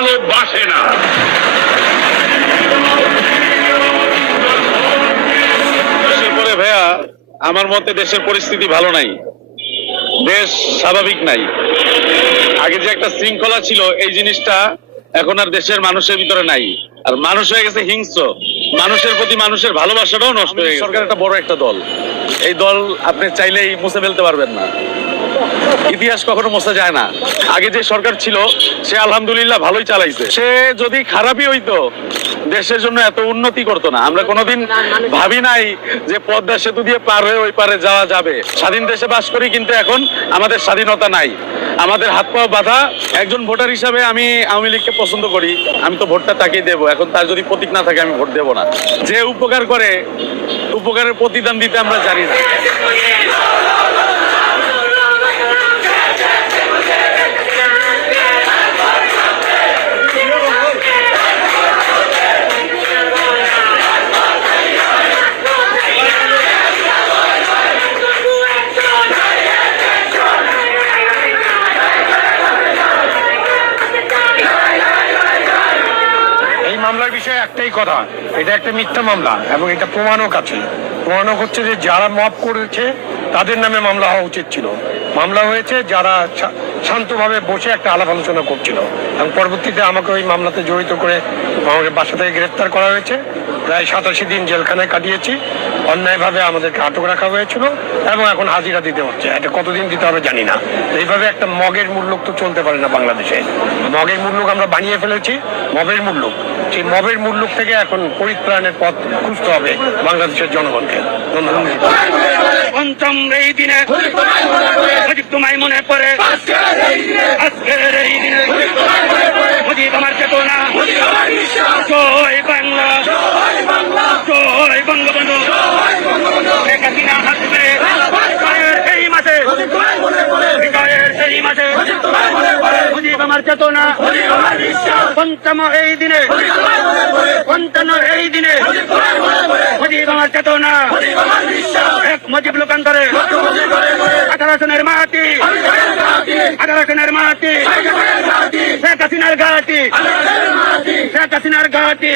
ভালোবাসে না। পরে ভাইয়া আমার মতে দেশের পরিস্থিতি ভালো নাই, দেশ স্বাভাবিক নাই। আগে যে একটা শৃঙ্খলা ছিল এই জিনিসটা এখন আর দেশের মানুষের ভিতরে নাই, আর মানুষ হয়ে গেছে হিংস্র, মানুষের প্রতি মানুষের ভালোবাসাটাও নষ্ট হয়ে গেছে। সরকার একটা বড় একটা দল, এই দল আপনি চাইলেই মুছে ফেলতে পারবেন না, ইতিহাস কখনো মোছা যায় না। আগে যে সরকার ছিল সে আলহামদুলিল্লাহ ভালোই চালাইছে, সে যদি খারাপই হইতো দেশের জন্য এত উন্নতি করতো না। আমরা কোনোদিন ভাবি নাই যে পদ্মা সেতু দিয়ে পার হয়ে ওই পারে যাওয়া যাবে। স্বাধীন দেশে বাস করি, কিন্তু এখন আমাদের স্বাধীনতা নাই, আমাদের হাত পা বাঁধা। একজন ভোটার হিসাবে আমি আওয়ামী লীগকে পছন্দ করি, আমি তো ভোটটা তাকেই দেবো। এখন তার যদি প্রতীক না থাকে আমি ভোট দেবো না। যে উপকার করে উপকারের প্রতিদান দিতে আমরা জানি না। মামলার বিষয়ে একটাই কথা, এটা একটা মিথ্যা মামলা এবং এটা প্রমাণক আছে। প্রমাণক হচ্ছে যে যারা মব করেছে তাদের নামে মামলা হওয়া উচিত ছিল। মামলা হয়েছে যারা শান্তভাবে বসে একটা আলাপ আলোচনা করছিল, এবং পরবর্তীতে আমাকে ওই মামলাতে জড়িত করে আমাকে বাসা থেকে গ্রেফতার করা হয়েছে। প্রায় 87 দিন জেলখানায় কাটিয়েছি। অন্যায়ভাবে আমাদেরকে আটক রাখা হয়েছিল এবং এখন হাজিরা দিতে হচ্ছে। এটা কতদিন দিতে হবে জানি না। এইভাবে একটা মগের মূল্যক তো চলতে পারে না বাংলাদেশে। মগের মূল্যক আমরা বানিয়ে ফেলেছি, মবের মূল্যক। সেই মবের মূল্যক থেকে এখন পরিত্রাণের পথ খুঁজতে হবে বাংলাদেশের জনগণকে। ধন্যবাদ। পঞ্চম এই দিনে মুজিব তোমায় মনে পড়ে, আজকের এই দিনে মুজিব আমার চেতনা। জয় বাংলা, জয় বঙ্গবন্ধু। শেখ হাসিনা আসবে বিজয়ের সেই মাসে, বিজয়ের সেই মাসে। মুজিব আমার চেতনা। পঞ্চম এই দিনে, পঞ্চান্ন এই দিনে মুজিব আমার চেতনা। এক মুজিব লোকান্তরে 18 সনের মাটি, 18 সনের মাটি, শেখ হাসিনার ঘাটি, শেখ হাসিনার ঘাটি।